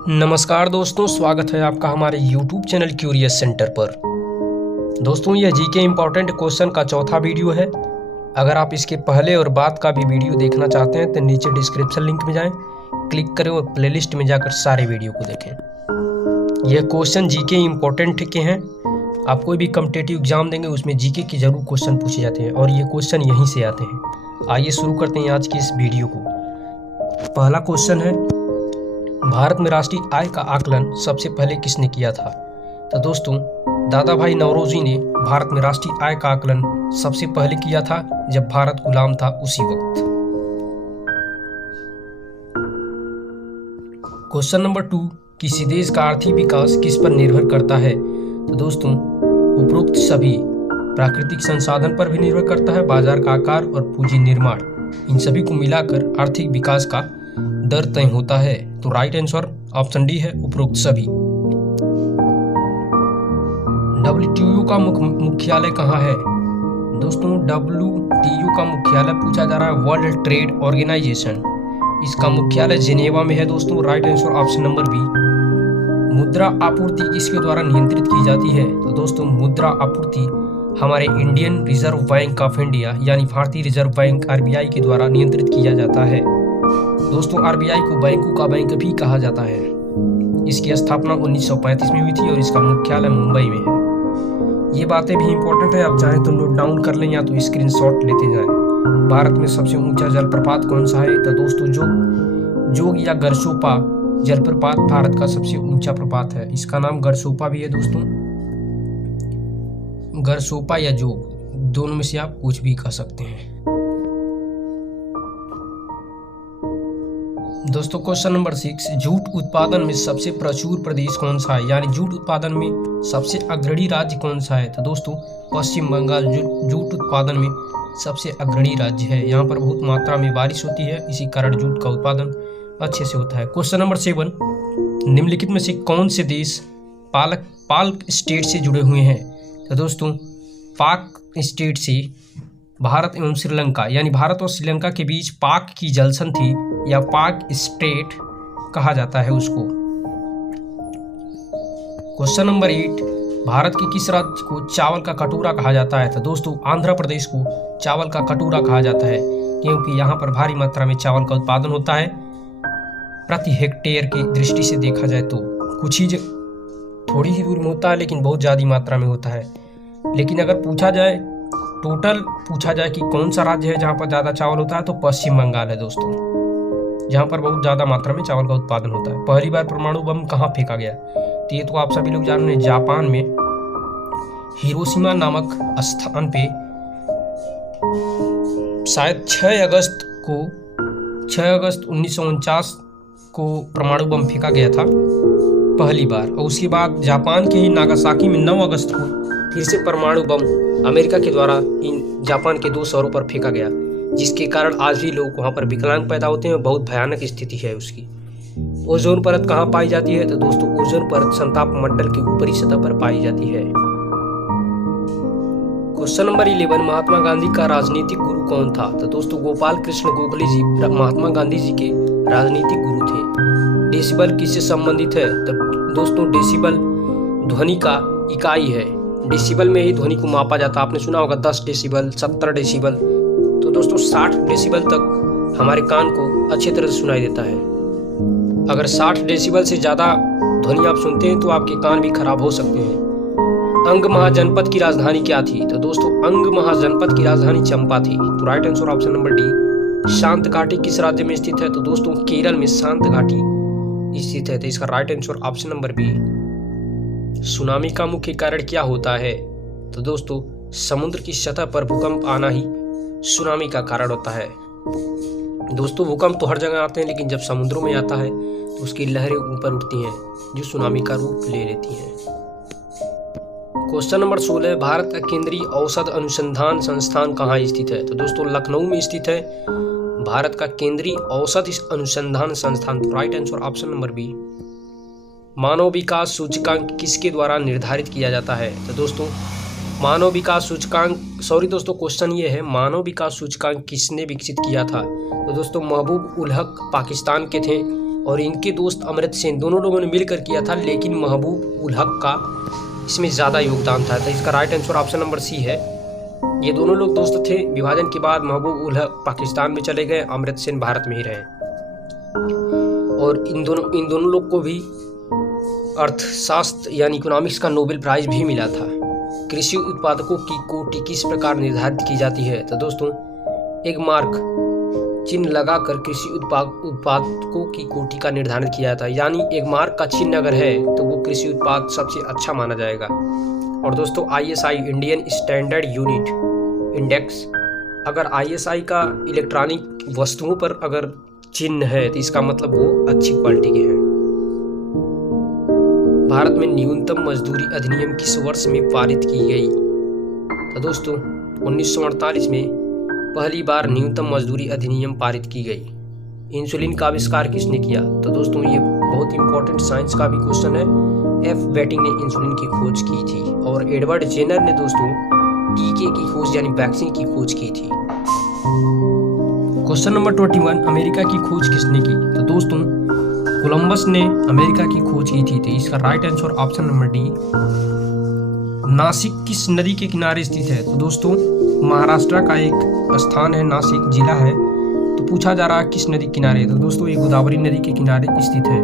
नमस्कार दोस्तों, स्वागत है आपका हमारे YouTube चैनल क्यूरियस सेंटर पर। दोस्तों, यह जीके इम्पोर्टेंट क्वेश्चन का चौथा वीडियो है। अगर आप इसके पहले और बाद का भी वीडियो देखना चाहते हैं तो नीचे डिस्क्रिप्शन लिंक में जाएं, क्लिक करें और प्लेलिस्ट में जाकर सारे वीडियो को देखें। यह क्वेश्चन जीके इम्पोर्टेंट के हैं। आप कोई भी कॉम्पिटिटिव एग्जाम देंगे उसमें जीके के जरूर क्वेश्चन पूछे जाते हैं और ये क्वेश्चन यहीं से आते हैं। आइए शुरू करते हैं आज की इस वीडियो को। पहला क्वेश्चन है, भारत में राष्ट्रीय आय का आकलन सबसे पहले किसने किया था? तो दोस्तों, दादा भाई नौरोजी ने भारत में राष्ट्रीय आय का आकलन सबसे पहले किया था जब भारत गुलाम था उसी वक्त। क्वेश्चन नंबर 2, किसी देश का आर्थिक विकास किस पर निर्भर करता है? तो दोस्तों, उपरोक्त सभी प्राकृतिक संसाधन पर भी निर्भर करता है, बाजार का आकार और पूंजी निर्माण, इन सभी को मिलाकर आर्थिक विकास का दर तय होता है। तो राइट आंसर ऑप्शन डी है, उपरोक्त सभी। WTO का मुख्यालय कहाँ है? दोस्तों, WTO का मुख्यालय पूछा जा रहा है वर्ल्ड ट्रेड ऑर्गेनाइजेशन। इसका मुख्यालय जिनेवा में है दोस्तों। Right answer option number B. मुद्रा आपूर्ति किसके द्वारा नियंत्रित की जाती है? तो दोस्तों, मुद्रा आपूर्ति हमारे Indian reserve bank of India यानी भारतीय रिजर्व बैंक RBI के द्वारा नियंत्रित किया जाता है। दोस्तों, RBI को बैंकों का बैंक भी कहा जाता है। इसकी स्थापना 1935 में हुई थी और इसका मुख्यालय मुंबई में है। ये बातें भी इंपॉर्टेंट है, आप चाहें तो नोट डाउन कर लें या तो स्क्रीनशॉट लेते जाएं। भारत में सबसे ऊंचा जलप्रपात कौन सा है? तो दोस्तों, जोग या गरसोपा जलप्रपात भारत का सबसे ऊंचा प्रपात है। इसका नाम गरसोपा भी है दोस्तों। गरसोपा या जोग, दोनों में से आप कुछ भी कह सकते हैं। दोस्तों, क्वेश्चन नंबर 6, जूट उत्पादन में सबसे प्रचुर प्रदेश कौन सा है? यानी जूट उत्पादन में सबसे अग्रणी राज्य कौन सा है? तो दोस्तों, पश्चिम बंगाल जूट उत्पादन में सबसे अग्रणी राज्य है। यहाँ पर बहुत मात्रा में बारिश होती है, इसी कारण जूट का उत्पादन अच्छे से होता है। क्वेश्चन नंबर 7, निम्नलिखित में से कौन से देश पाक स्टेट से जुड़े हुए हैं? तो दोस्तों, पाक स्टेट से भारत एवं श्रीलंका यानी भारत और श्रीलंका के बीच पाक की जलसंधि या पाक स्टेट कहा जाता है उसको। क्वेश्चन नंबर 8, भारत के किस राज्य को चावल का कटोरा कहा जाता है? तो दोस्तों, आंध्र प्रदेश को चावल का कटोरा कहा जाता है क्योंकि यहाँ पर भारी मात्रा में चावल का उत्पादन होता है। प्रति हेक्टेयर की दृष्टि से देखा जाए तो कुछ ही थोड़ी ही दूर में होता है, लेकिन बहुत ज़्यादा मात्रा में होता है। लेकिन अगर टोटल पूछा जाए कि कौन सा राज्य है जहाँ पर ज़्यादा चावल होता है, तो पश्चिम बंगाल है दोस्तों, जहाँ पर बहुत ज़्यादा मात्रा में चावल का उत्पादन होता है। पहली बार परमाणु बम कहाँ फेंका गया? तो ये तो आप सभी लोग जान रहे हैं, जापान में हिरोशिमा नामक स्थान पे शायद 6 अगस्त 1949 को परमाणु बम फेंका गया था पहली बार। और उसके बाद जापान के ही नागासाकी में 9 अगस्त को फिर से परमाणु बम अमेरिका के द्वारा इन जापान के 2 शहरों पर फेंका गया, जिसके कारण आज भी लोग वहाँ पर विकलांग पैदा होते हैं। बहुत भयानक स्थिति है उसकी। ओजोन परत कहाँ पाई जाती है? तो दोस्तों, ओजोन परत संताप मंडल की ऊपरी सतह पर पाई जाती है। क्वेश्चन नंबर 11, महात्मा गांधी का राजनीतिक गुरु कौन था? तो दोस्तों, गोपाल कृष्ण गोखले जी महात्मा गांधी जी के राजनीतिक गुरु थे। डेसिबल किससे संबंधित है? तो दोस्तों, डेसिबल ध्वनि का इकाई है। डेसिबल में ही ध्वनि को मापा जाता है। आपने सुना होगा 10 डेसिबल, 70 डेसिबल। तो दोस्तों, 60 डेसिबल तक हमारे कान को अच्छी तरह से सुनाई देता है। अगर 60 डेसिबल से ज़्यादा ध्वनि आप सुनते हैं तो आपके कान भी खराब हो सकते हैं। अंग महाजनपद की राजधानी क्या थी? तो दोस्तों, अंग महाजनपद की राजधानी चंपा थी। तो right answer option number D. शांत घाटी किस राज्य में स्थित है? तो दोस्तों, केरल में शांत घाटी स्थित है। तो इसका right answer option number B. Tsunami का मुख्य कारण क्या होता है? तो दोस्तों, समुद्र की सतह पर भूकंप आना ही सुनामी का कारण होता है। दोस्तों, भूकंप तो हर जगह आते हैं, लेकिन जब समुद्रों में आता है तो उसकी लहरें ऊपर उठती हैं, जो सुनामी का रूप ले लेती हैं। क्वेश्चन नंबर 16, भारत का केंद्रीय औषध अनुसंधान संस्थान कहाँ स्थित है? तो दोस्तों, लखनऊ में स्थित है भारत का केंद्रीय औषध अनुसंधान संस्थान। तो right answer option number B. मानव विकास सूचकांक किसके द्वारा निर्धारित किया जाता है? तो दोस्तों, मानव विकास सूचकांक क्वेश्चन ये है, मानव विकास सूचकांक किसने विकसित किया था? तो दोस्तों, महबूब उल हक पाकिस्तान के थे और इनके दोस्त अमृत सेन, दोनों लोगों ने मिलकर किया था, लेकिन महबूब उल हक का इसमें ज़्यादा योगदान था। तो इसका right answer option number C है। ये दोनों लोग दोस्त थे। विभाजन के बाद महबूब उल हक पाकिस्तान में चले गए, अमृत सेन भारत में ही रहे। और इन दोनों लोग को भी अर्थशास्त्र यानी इकोनॉमिक्स का नोबेल प्राइज भी मिला था। कृषि उत्पादकों की कोटि किस प्रकार निर्धारित की जाती है? तो दोस्तों एक मार्क चिन्ह लगाकर कृषि उत्पादकों की कोटि का निर्धारण किया जाता है, यानी एक मार्क का चिन्ह अगर है तो वो कृषि उत्पाद सबसे अच्छा माना जाएगा। और दोस्तों ISI Indian standard unit index, अगर ISI का इलेक्ट्रॉनिक वस्तुओं पर अगर चिन्ह है तो इसका मतलब वो अच्छी क्वालिटी के हैं। भारत में न्यूनतम मजदूरी अधिनियम किस वर्ष में पारित की गई? तो दोस्तों 1948 में पहली बार न्यूनतम मजदूरी अधिनियम पारित की गई। इंसुलिन का आविष्कार किसने किया? तो दोस्तों ये बहुत इंपॉर्टेंट साइंस का भी क्वेश्चन है। F बेटिंग ने इंसुलिन की खोज की थी। और एडवर्ड जेनर ने दोस्तों टीके की खोज यानी वैक्सीन की खोज की थी। क्वेश्चन नंबर 21, अमेरिका की खोज किसने की? तो दोस्तों कोलंबस ने अमेरिका की खोज की थी। तो इसका right answer option number D. Nashik किस नदी के किनारे स्थित है? तो दोस्तों महाराष्ट्र का एक स्थान है, नासिक जिला है। तो पूछा जा रहा है किस नदी किनारे? तो दोस्तों ये गोदावरी नदी के किनारे स्थित है।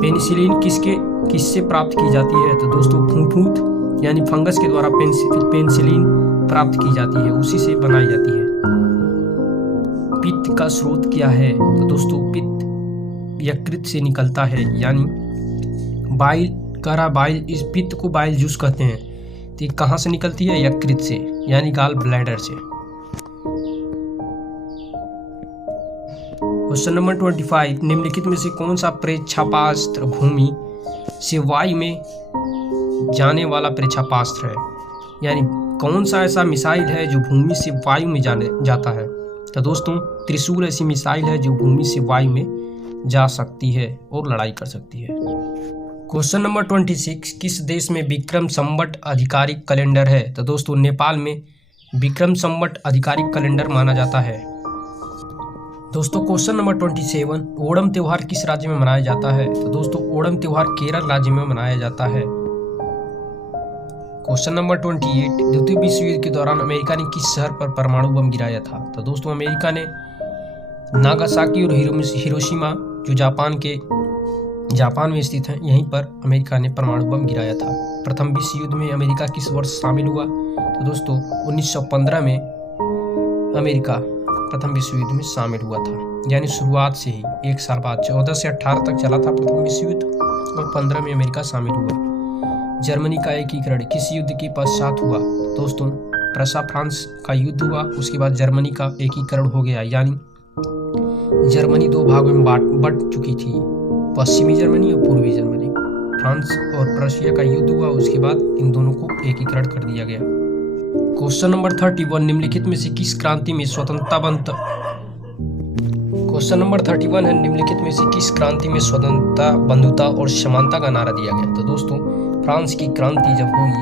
पेनिसिलिन किससे प्राप्त की जाती है? तो दोस्तों फूफूंद यानी फंगस के द्वारा पेनिसिलिन प्राप्त की जाती है, उसी से बनाई जाती है। पित्त का स्रोत क्या है? तो दोस्तों पित्त यकृत से निकलता है, यानी बाइल, इस पित्त को बाइल जूस कहते हैं। तो कहाँ से निकलती है? यकृत से, यानी गॉल ब्लैडर से। क्वेश्चन नंबर 25, निम्नलिखित में से कौन सा प्रेक्षापास्त्र भूमि से वायु में जाने वाला प्रेक्षापास्त्र है? यानी कौन सा ऐसा मिसाइल है जो भूमि से वायु में जाता है? तो दोस्तों त्रिशूल ऐसी मिसाइल है जो भूमि से वायु में जा सकती है और लड़ाई कर सकती है। क्वेश्चन नंबर 26, किस देश में विक्रम संवत आधिकारिक कैलेंडर है? तो दोस्तों नेपाल में विक्रम संवत आधिकारिक कैलेंडर माना जाता है। दोस्तों क्वेश्चन नंबर 27, ओणम त्योहार किस राज्य में मनाया जाता है? तो दोस्तों ओणम त्योहार केरल राज्य में मनाया जाता है। क्वेश्चन नंबर 28, द्वितीय विश्व युद्ध के दौरान अमेरिका ने किस शहर पर परमाणु बम गिराया था? तो दोस्तों अमेरिका ने नागासाकी और हिरोशिमा जो जापान में स्थित है, यहीं पर अमेरिका ने परमाणु बम गिराया था। प्रथम विश्व युद्ध में अमेरिका किस वर्ष शामिल हुआ? तो दोस्तों 1915 में अमेरिका प्रथम विश्व युद्ध में शामिल हुआ था, यानी शुरुआत से ही एक साल बाद 14 से 18 तक चला था प्रथम विश्व युद्ध और 15 में अमेरिका शामिल हुआ। जर्मनी का एकीकरण किस युद्ध के पश्चात हुआ? दोस्तों प्रशा फ्रांस का युद्ध हुआ, उसके बाद जर्मनी का एकीकरण हो गया, यानी जर्मनी दो भागों में बट चुकी थी, पश्चिमी जर्मनी और पूर्वी जर्मनी। फ्रांस और प्रशिया का युद्ध हुआ, उसके बाद इन दोनों को एकीकरण कर दिया गया। क्वेश्चन नंबर 31, निम्नलिखित में से किस क्रांति में स्वतंत्रता बंधुता और समानता का नारा दिया गया? तो दोस्तों फ्रांस की क्रांति जब हुई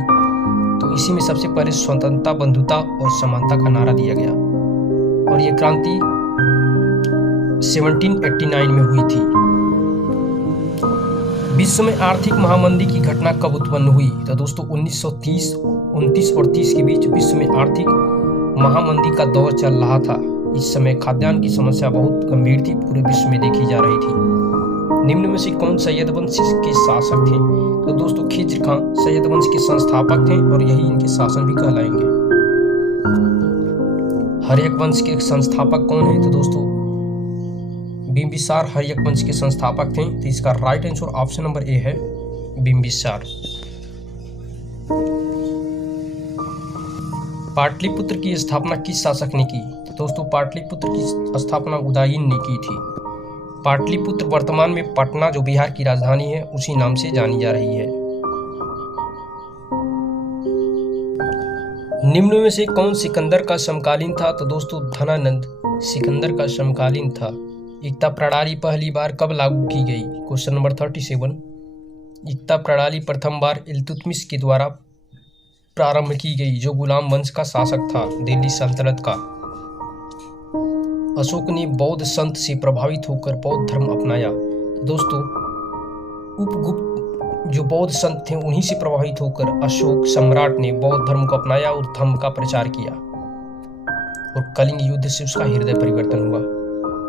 तो इसी में सबसे पहले स्वतंत्रता, बंधुता और समानता का नारा दिया गया और ये क्रांति 1789 में हुई थी। विश्व में आर्थिक महामंदी की घटना कब उत्पन्न हुई? तो दोस्तों 1929 और 30 के बीच विश्व में आर्थिक महामंदी का दौर चल रहा था। इस समय खाद्यान्न की समस्या बहुत गंभीर थी, पूरे विश्व में देखी जा रही थी। निम्न में से कौन सैयद वंश के शासक थे? तो दोस्तों खिज्र खां सैयद वंश के संस्थापक थे और यही इनके शासन भी कहलाएंगे। हर्यक वंश के संस्थापक कौन है? तो दोस्तों बिंबिसार हर्यक वंश के संस्थापक थे। तो इसका right answer option number A है, बिंबिसार। पाटलिपुत्र की स्थापना किस शासक ने की? तो दोस्तों पाटलिपुत्र की स्थापना उदयन ने की थी। पाटलिपुत्र वर्तमान में पटना जो बिहार की राजधानी है उसी नाम से जानी जा रही है। निम्न में से कौन सिकंदर का समकालीन था? तो दोस्तों धनानंद सिकंदर का समकालीन था। एकता प्रणाली पहली बार कब लागू की गई? क्वेश्चन नंबर 37, एकता प्रणाली प्रथम बार इल्तुतमिश के द्वारा प्रारंभ की गई, जो गुलाम वंश का शासक था दिल्ली सल्तनत का। अशोक ने बौद्ध संत से प्रभावित होकर बौद्ध धर्म अपनाया। दोस्तों उपगुप्त जो बौद्ध संत थे उन्हीं से प्रभावित होकर अशोक सम्राट ने बौद्ध धर्म को अपनाया और धम्म का प्रचार किया और कलिंग युद्ध से उसका हृदय परिवर्तन हुआ।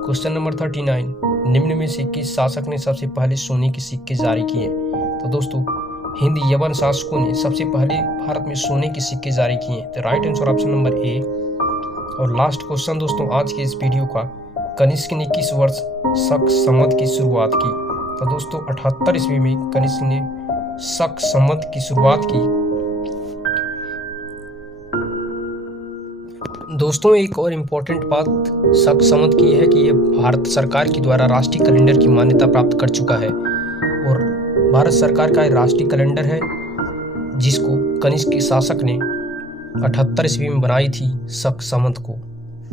क्वेश्चन नंबर 39, निम्न में से किस शासक ने सबसे पहले सोने के सिक्के जारी किए? तो दोस्तों हिंद यवन शासकों ने सबसे पहले भारत में सोने के सिक्के जारी किए। तो right answer option number A. और लास्ट क्वेश्चन दोस्तों आज के इस वीडियो का, कनिष्क ने किस वर्ष शक संवत की शुरुआत की? तो दोस्तों 78 ईस्वी में कनिष्क ने शक संवत की शुरुआत की। दोस्तों एक और इम्पोर्टेंट बात शक संवत की है कि यह भारत सरकार के द्वारा राष्ट्रीय कैलेंडर की मान्यता प्राप्त कर चुका है और भारत सरकार का राष्ट्रीय कैलेंडर है जिसको कनिष्क के शासक ने 78 ईस्वी में बनाई थी शक संवत को।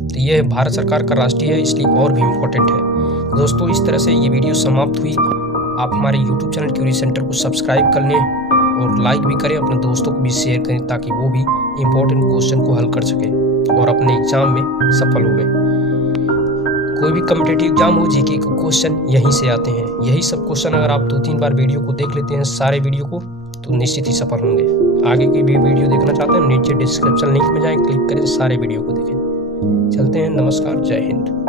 तो यह भारत सरकार का राष्ट्रीय है, इसलिए और भी इम्पोर्टेंट है। दोस्तों इस तरह से ये वीडियो समाप्त हुई। आप हमारे YouTube चैनल क्यूरी सेंटर को सब्सक्राइब कर लें और लाइक भी करें, अपने दोस्तों को भी शेयर करें ताकि वो भी इम्पोर्टेंट क्वेश्चन को हल कर सकें और अपने एग्जाम में सफल हो गए। कोई भी कॉम्पिटिटिव एग्जाम हो, जीके के क्वेश्चन यहीं से आते हैं। यही सब क्वेश्चन अगर आप 2-3 बार वीडियो को देख लेते हैं, सारे वीडियो को, तो निश्चित ही सफल होंगे। आगे की भी वीडियो देखना चाहते हैं नीचे डिस्क्रिप्शन लिंक में जाएं, क्लिक करें, सारे वीडियो को देखें। चलते हैं, नमस्कार, जय हिंद।